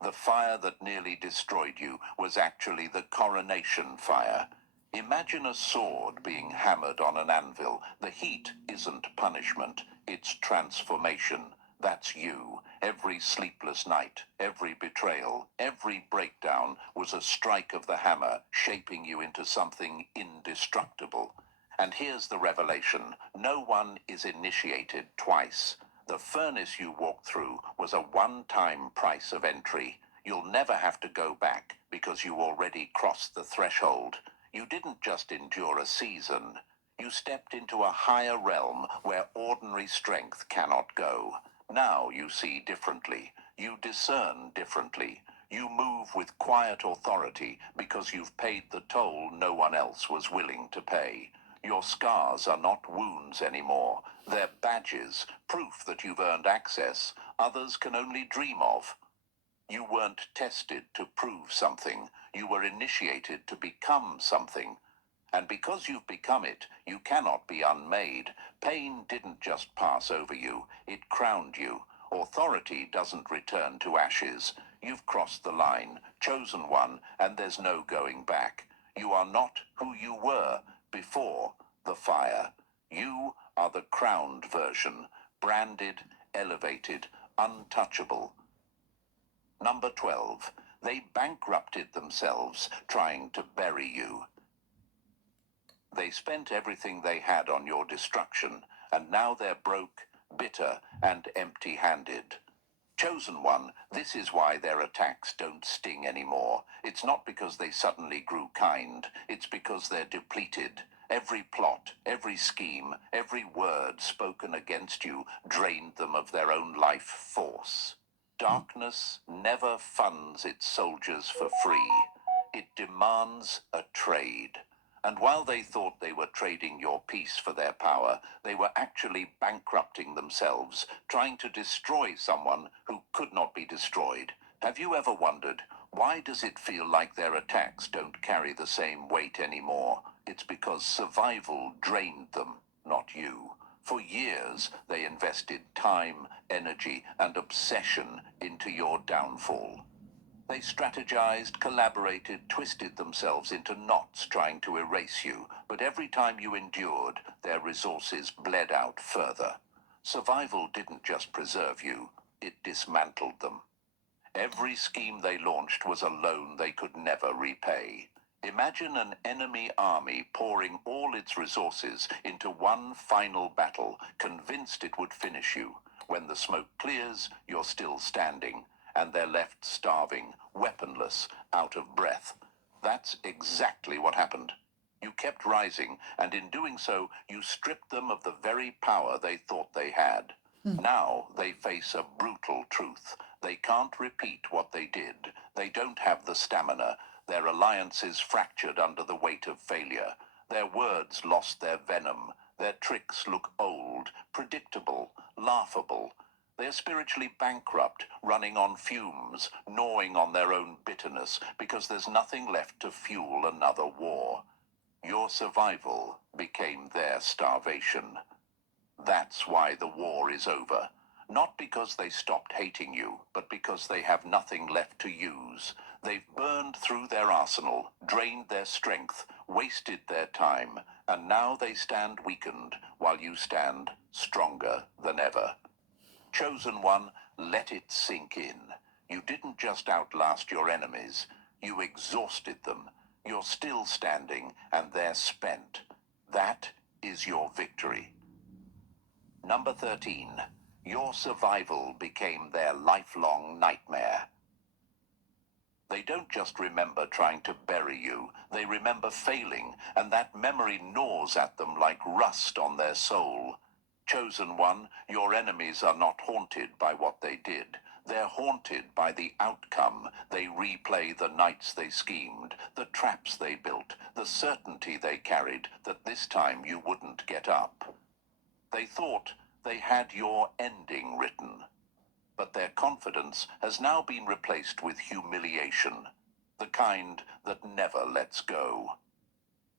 The fire that nearly destroyed you was actually the coronation fire. Imagine a sword being hammered on an anvil. The heat isn't punishment, it's transformation. That's you. Every sleepless night, every betrayal, every breakdown was a strike of the hammer, shaping you into something indestructible. And here's the revelation. No one is initiated twice. The furnace you walked through was a one-time price of entry. You'll never have to go back because you already crossed the threshold. You didn't just endure a season. You stepped into a higher realm where ordinary strength cannot go. Now you see differently. You discern differently. You move with quiet authority because you've paid the toll no one else was willing to pay. Your scars are not wounds anymore. They're badges, proof that you've earned access others can only dream of. You weren't tested to prove something. You were initiated to become something. And because you've become it, you cannot be unmade. Pain didn't just pass over you, it crowned you. Authority doesn't return to ashes. You've crossed the line, chosen one, and there's no going back. You are not who you were before the fire. You are the crowned version, branded, elevated, untouchable. Number 12. They bankrupted themselves trying to bury you. They spent everything they had on your destruction, and now they're broke, bitter, and empty-handed. Chosen one, this is why their attacks don't sting anymore. It's not because they suddenly grew kind, it's because they're depleted. Every plot, every scheme, every word spoken against you drained them of their own life force. Darkness never funds its soldiers for free. It demands a trade. And while they thought they were trading your peace for their power, they were actually bankrupting themselves, trying to destroy someone who could not be destroyed. Have you ever wondered, why does it feel like their attacks don't carry the same weight anymore? It's because survival drained them, not you. For years, they invested time, energy, and obsession into your downfall. They strategized, collaborated, twisted themselves into knots trying to erase you, but every time you endured, their resources bled out further. Survival didn't just preserve you, it dismantled them. Every scheme they launched was a loan they could never repay. Imagine an enemy army pouring all its resources into one final battle, convinced it would finish you. When the smoke clears, you're still standing, and they're left starving, weaponless, out of breath. That's exactly what happened. You kept rising, and in doing so, you stripped them of the very power they thought they had. Now they face a brutal truth. They can't repeat what they did. They don't have the stamina. Their alliances fractured under the weight of failure. Their words lost their venom. Their tricks look old, predictable, laughable. They're spiritually bankrupt, running on fumes, gnawing on their own bitterness, because there's nothing left to fuel another war. Your survival became their starvation. That's why the war is over. Not because they stopped hating you, but because they have nothing left to use. They've burned through their arsenal, drained their strength, wasted their time, and now they stand weakened while you stand stronger than ever. Chosen One, let it sink in. You didn't just outlast your enemies, you exhausted them. You're still standing, and they're spent. That is your victory. Number 13. Your survival became their lifelong nightmare. They don't just remember trying to bury you, they remember failing, and that memory gnaws at them like rust on their soul. Chosen One, your enemies are not haunted by what they did. They're haunted by the outcome. They replay the nights they schemed, the traps they built, the certainty they carried that this time you wouldn't get up. They thought they had your ending written. But their confidence has now been replaced with humiliation, the kind that never lets go.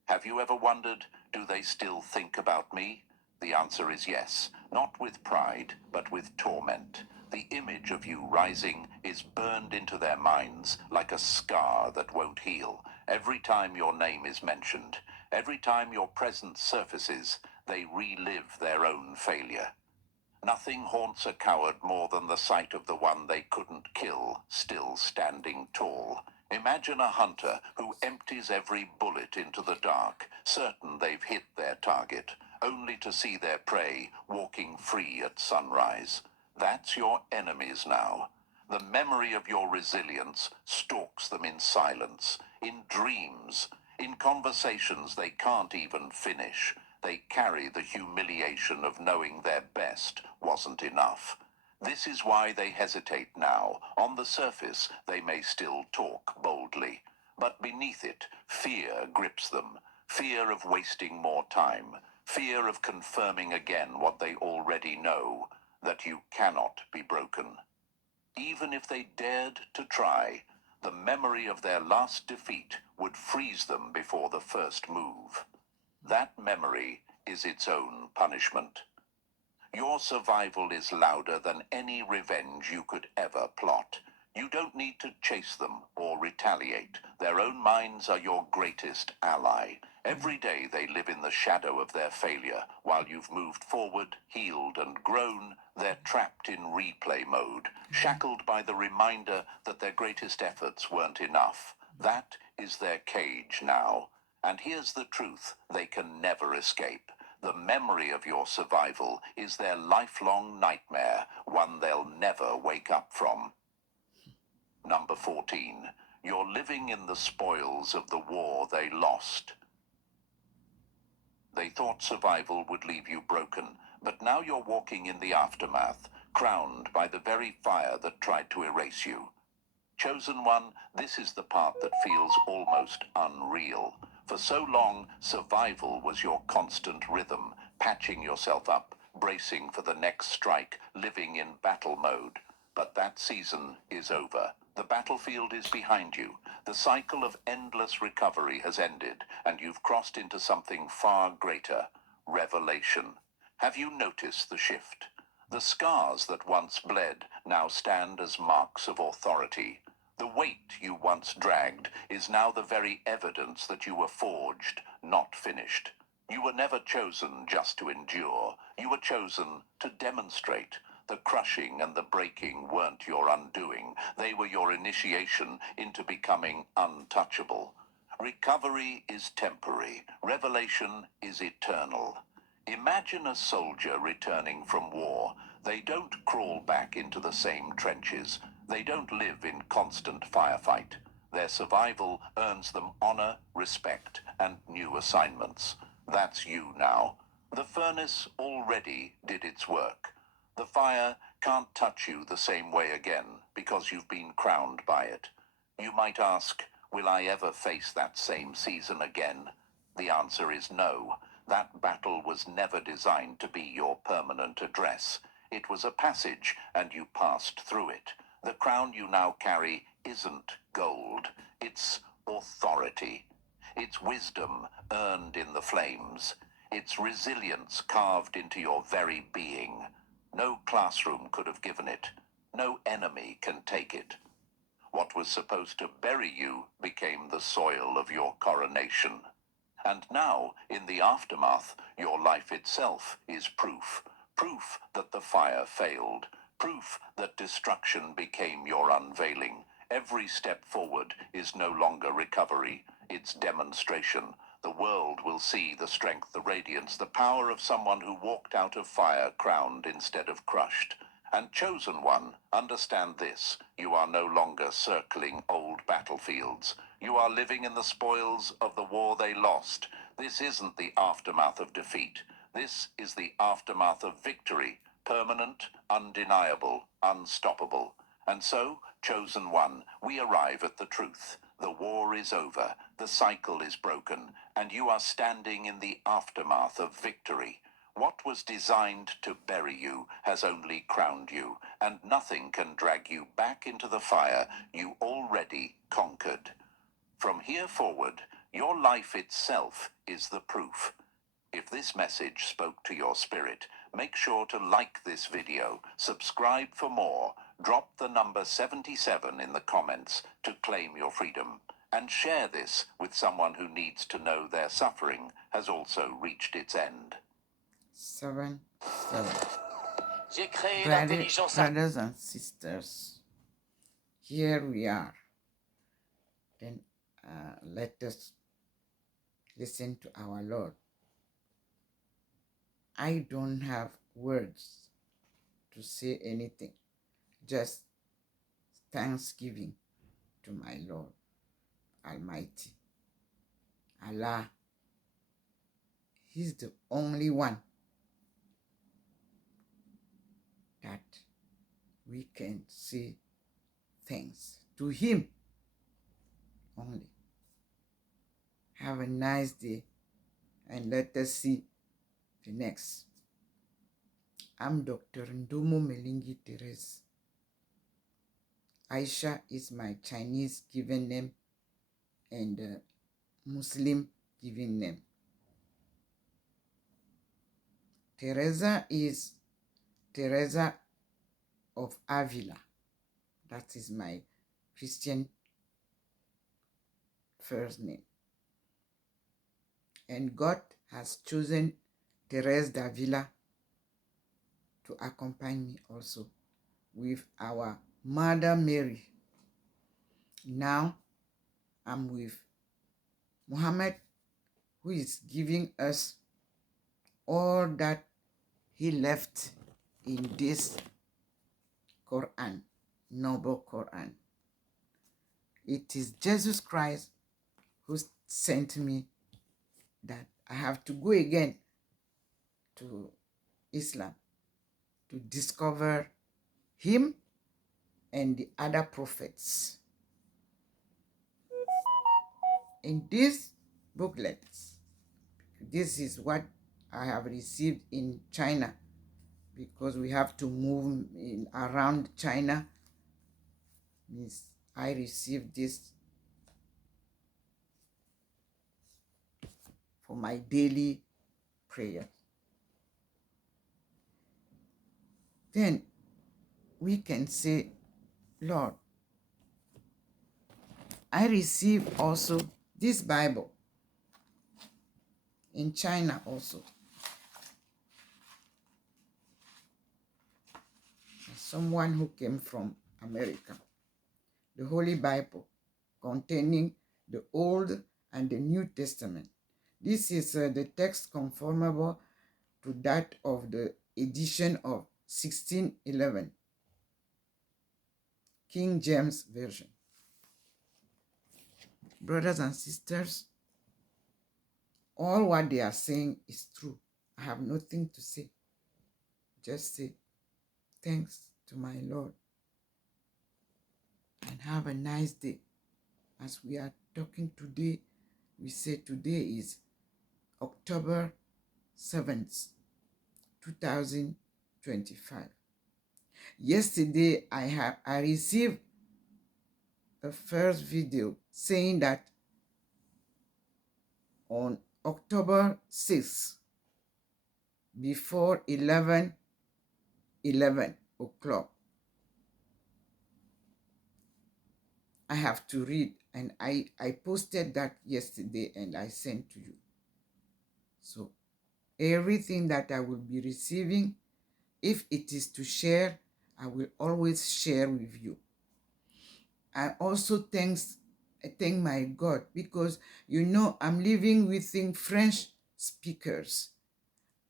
Have you ever wondered, do they still think about me? The answer is yes, not with pride, but with torment. The image of you rising is burned into their minds like a scar that won't heal. Every time your name is mentioned, every time your presence surfaces, they relive their own failure. Nothing haunts a coward more than the sight of the one they couldn't kill, still standing tall. Imagine a hunter who empties every bullet into the dark, certain they've hit their target, only to see their prey walking free at sunrise. That's your enemies now. The memory of your resilience stalks them in silence, in dreams, in conversations they can't even finish. They carry the humiliation of knowing their best wasn't enough. This is why they hesitate now. On the surface, they may still talk boldly. But beneath it, fear grips them. Fear of wasting more time. Fear of confirming again what they already know, that you cannot be broken. Even if they dared to try, the memory of their last defeat would freeze them before the first move. That memory is its own punishment. Your survival is louder than any revenge you could ever plot. You don't need to chase them or retaliate. Their own minds are your greatest ally. Every day they live in the shadow of their failure. While you've moved forward, healed, and grown, they're trapped in replay mode, shackled by the reminder that their greatest efforts weren't enough. That is their cage now. And here's the truth they can never escape. The memory of your survival is their lifelong nightmare, one they'll never wake up from. Number 14. You're living in the spoils of the war they lost. They thought survival would leave you broken, but now you're walking in the aftermath, crowned by the very fire that tried to erase you. Chosen One, this is the part that feels almost unreal. For so long, survival was your constant rhythm, patching yourself up, bracing for the next strike, living in battle mode. But that season is over. The battlefield is behind you. The cycle of endless recovery has ended, and you've crossed into something far greater, revelation. Have you noticed the shift? The scars that once bled now stand as marks of authority. The weight you once dragged is now the very evidence that you were forged, not finished. You were never chosen just to endure. You were chosen to demonstrate. The crushing and the breaking weren't your undoing. They were your initiation into becoming untouchable. Recovery is temporary. Revelation is eternal. Imagine a soldier returning from war. They don't crawl back into the same trenches. They don't live in constant firefight. Their survival earns them honor, respect, and new assignments. That's you now. The furnace already did its work. The fire can't touch you the same way again because you've been crowned by it. You might ask, will I ever face that same season again? The answer is no. That battle was never designed to be your permanent address. It was a passage, and you passed through it. The crown you now carry isn't gold. It's authority. It's wisdom earned in the flames. It's resilience carved into your very being. No classroom could have given it. No enemy can take it. What was supposed to bury you became the soil of your coronation. And now, in the aftermath, your life itself is proof. Proof that the fire failed. Proof that destruction became your unveiling. Every step forward is no longer recovery, it's demonstration. The world will see the strength, the radiance, the power of someone who walked out of fire crowned instead of crushed. And chosen one, understand this, you are no longer circling old battlefields. You are living in the spoils of the war they lost. This isn't the aftermath of defeat. This is the aftermath of victory, permanent, undeniable, unstoppable. And so, chosen one, we arrive at the truth. The war is over, the cycle is broken, and you are standing in the aftermath of victory. What was designed to bury you has only crowned you, and nothing can drag you back into the fire you already conquered. From here forward, your life itself is the proof. If this message spoke to your spirit, make sure to like this video, subscribe for more, drop the number 77 in the comments to claim your freedom, and share this with someone who needs to know their suffering has also reached its end. 7, 7. J'ai créé l'intelligence artificielle. Brothers and sisters, here we are. Then let us listen to our Lord. I don't have words to say anything, just thanksgiving to my Lord Almighty. Allah, He's the only one that we can say thanks to Him only. Have a nice day, and let us see the next. I'm Dr. Ndomo Melingi Therese. Aisha is my Chinese given name and Muslim given name. Teresa is Teresa of Avila. That is my Christian first name. And God has chosen Teresa d'Avila to accompany me also with our Mother Mary. Now I'm with Muhammad, who is giving us all that he left in this Quran, noble Quran. It is Jesus Christ who sent me that I have to go again to Islam to discover him and the other prophets. In these booklets, this is what I have received in China, because we have to move in around China. Means I received this for my daily prayer. Then we can say, Lord, I receive also this Bible in China also. Someone who came from America. The Holy Bible containing the Old and the New Testament. This is the text conformable to that of the edition of 1611, King James Version. Brothers and sisters, all what they are saying is true. I have nothing to say. Just say thanks to my Lord and have a nice day. As we are talking today, we say today is October 7th, 2025. Yesterday, I received a first video saying that on October 6th, before 11 o'clock, I have to read, and I posted that yesterday and I sent to you. So everything that I will be receiving, if it is to share, I will always share with you. I also thank my God, because I'm living within French speakers.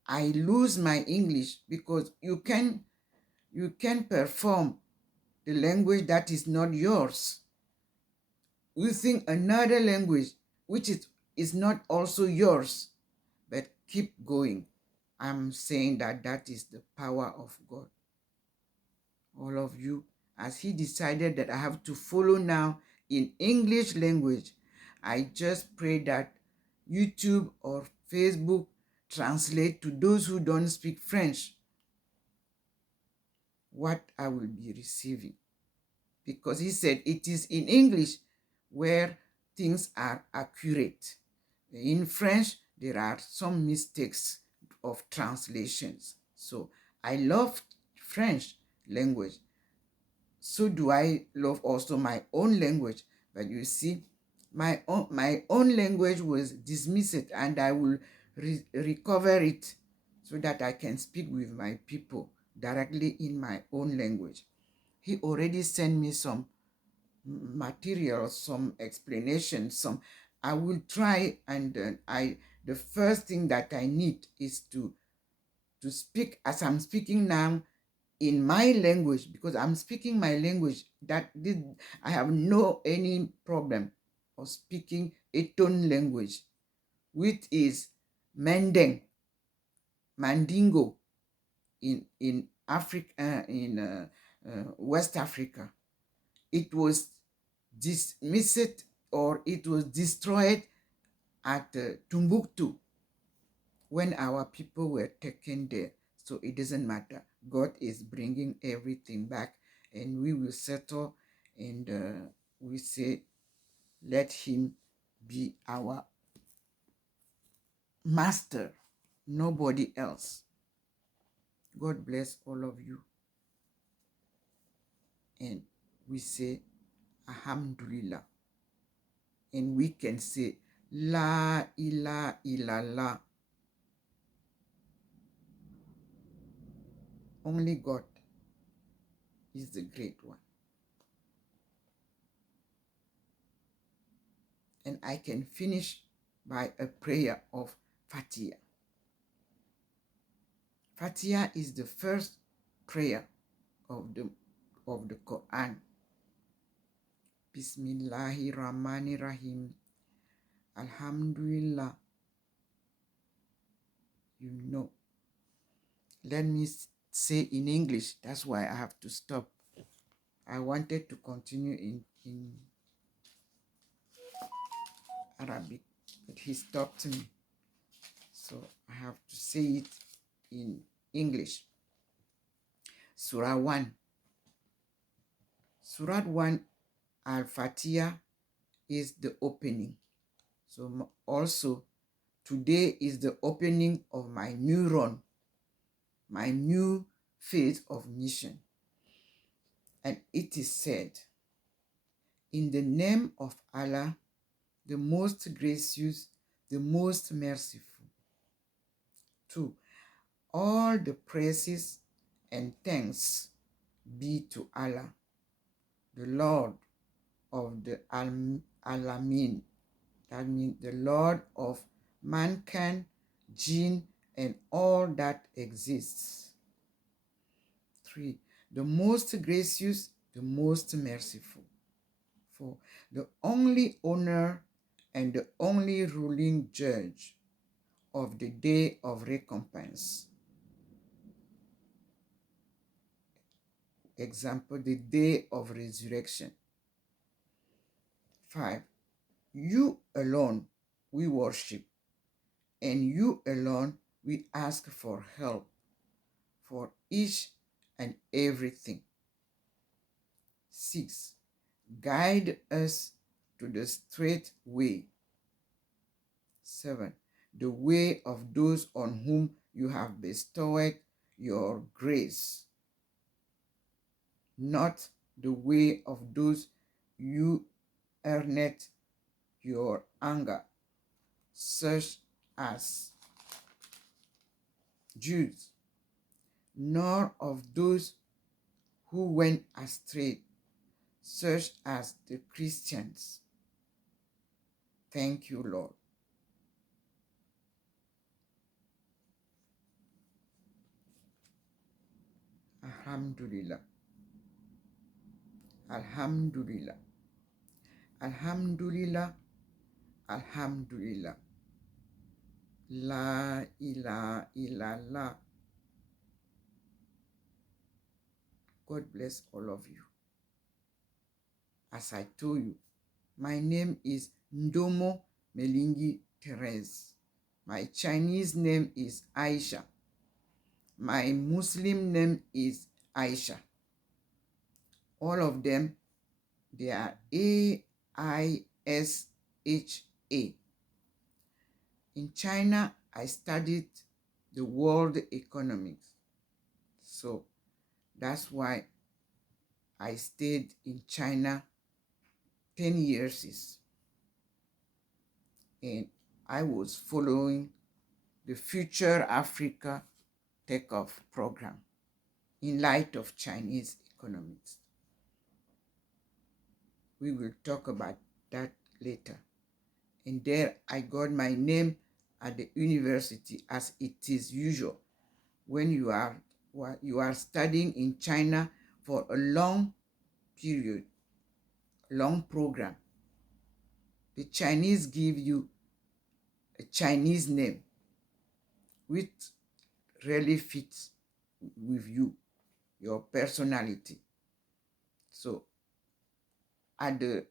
I lose my English because you can perform the language that is not yours using another language which is not also yours, but keep going. I'm saying that is the power of God. All of you, as he decided that I have to follow now in English language, I just pray that YouTube or Facebook translate to those who don't speak French what I will be receiving. Because he said it is in English where things are accurate. In French, there are some mistakes of translations. So I love French language. So do I love also my own language. But you see, my own language was dismissed, and I will recover it so that I can speak with my people directly in my own language. He already sent me some material, some explanations, I will try, and the first thing that I need is to speak as I'm speaking now in my language, because I'm speaking my language. I have no any problem of speaking a tone language, which is Mandingo in Africa, in West Africa. It was dismissed, or it was destroyed at Timbuktu when our people were taken there. So it doesn't matter. God is bringing everything back, and we will settle, and we say, let him be our master, nobody else. God bless all of you. And we say, Alhamdulillah. And we can say, La ilaha illallah. Only God is the great one. And I can finish by a prayer of Fatiha. Fatiha is the first prayer of the Quran. Bismillahirrahmanirrahim. Alhamdulillah. You know. Let me say in English. That's why I have to stop. I wanted to continue in Arabic, but he stopped me. So I have to say it in English. Surah 1. Surah 1, Al-Fatiha, is the opening. So also, today is the opening of my new run, my new phase of mission. And it is said, in the name of Allah, the most gracious, the most merciful. 2. All the praises and thanks be to Allah, the Lord of the Alamin. That means the Lord of mankind, jinn, and all that exists. 3. The most gracious, the most merciful. 4. The only owner and the only ruling judge of the day of recompense. Example, the day of resurrection. 5. You alone we worship, and you alone we ask for help for each and everything. 6. Guide us to the straight way. 7. The way of those on whom you have bestowed your grace, not the way of those you earneth your anger, such as Jews, nor of those who went astray, such as the Christians. Thank you, Lord. Alhamdulillah. Alhamdulillah. Alhamdulillah. Alhamdulillah. La ilaha illallah. God bless all of you. As I told you, my name is Ndomo Melingi Therese. My Chinese name is Aisha. My Muslim name is Aisha. All of them, they are AISHA. In China, I studied the world economics. So that's why I stayed in China 10 years. And I was following the Future Africa Takeoff program in light of Chinese economics. We will talk about that later. And there I got my name at the university, as it is usual when you are studying in China for a long period, long program. The Chinese give you a Chinese name which really fits with you, your personality. So at the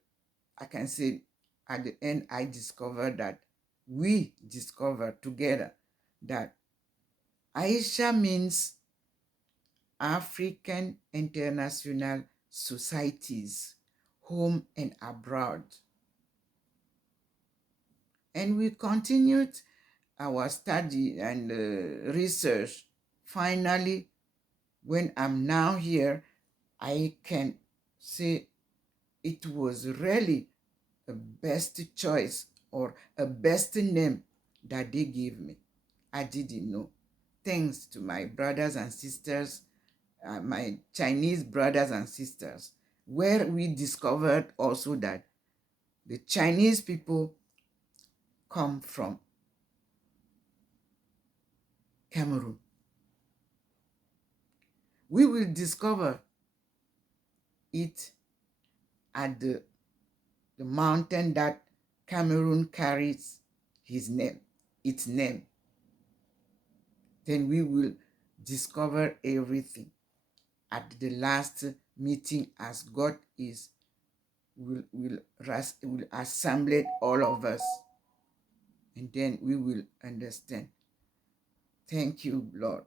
end, I discovered that we discovered together that Aisha means African International Societies, home and abroad. And we continued our study and research. Finally, when I'm now here, I can say it was really a best choice or a best name that they gave me. I didn't know. Thanks to my brothers and sisters, my Chinese brothers and sisters, where we discovered also that the Chinese people come from Cameroon. We will discover it at the mountain that Cameroon carries its name. Then we will discover everything at the last meeting, as God will assemble all of us, and then we will understand. Thank you, Lord.